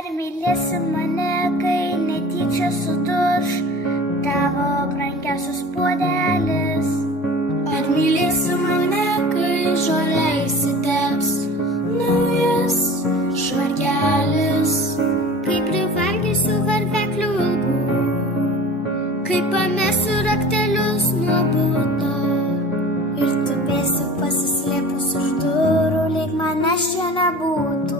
Ar mylėsi mane, kai netyčia suduš tavo brangiausias puodelis? Ar mylėsi mane, kai žolė įsiteps naujas švarkelis? Kai privalgysiu varveklių ilgų, kai pamesiu raktelius nuo buto ir tupėsiu pasislėpus už durų, lyg manęs čia nebūtų.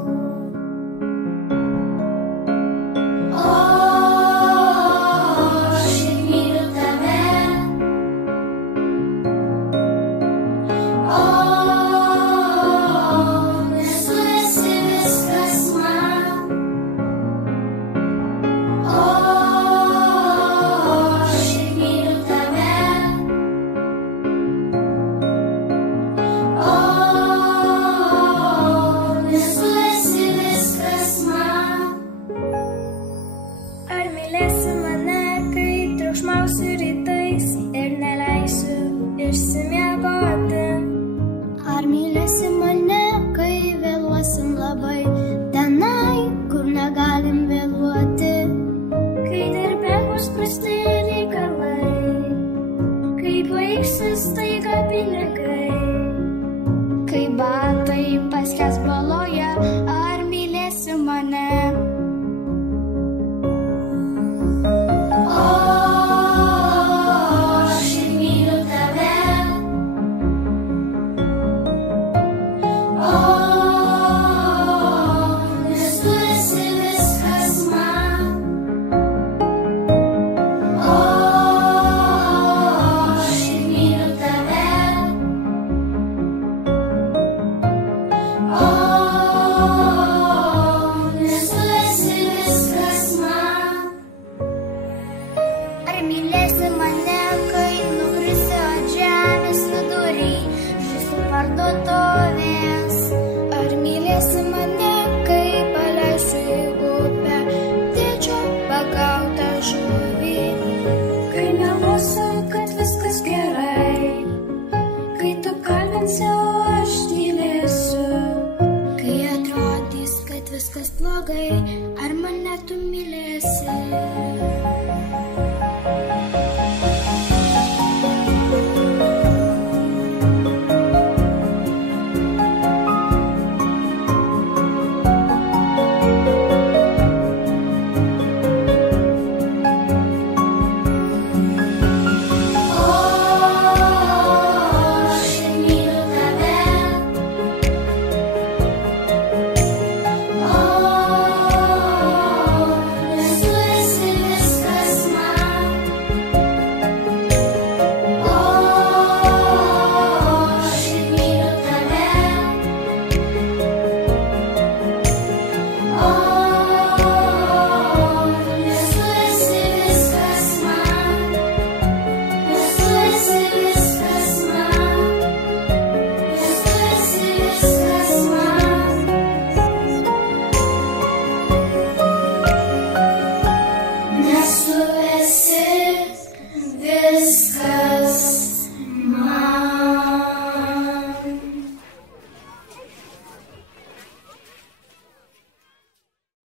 Triukšmausiu rytais ir neleisiu išsimiegoti. Ar mylėsi mane, kai vėluosim labai tenai, kur negalim vėluoti? Kai darbe bus prasti reikalai, kai baigsis staiga pinigai, kai batai paskęs baloje, ar mylėsi mane? Mylėsi mane, kai nukrisi ant žemės vidurį žaislų parduotuvės? Ar mylėsi mane, kai paleisiu į upę tėčio pagautą žuvį? Kai meluosiu, kad viskas gerai, kai tu kalbinsi, o aš tylėsiu, kai atrodys, kad viskas blogai, ar mane tu mylėsi? Yes.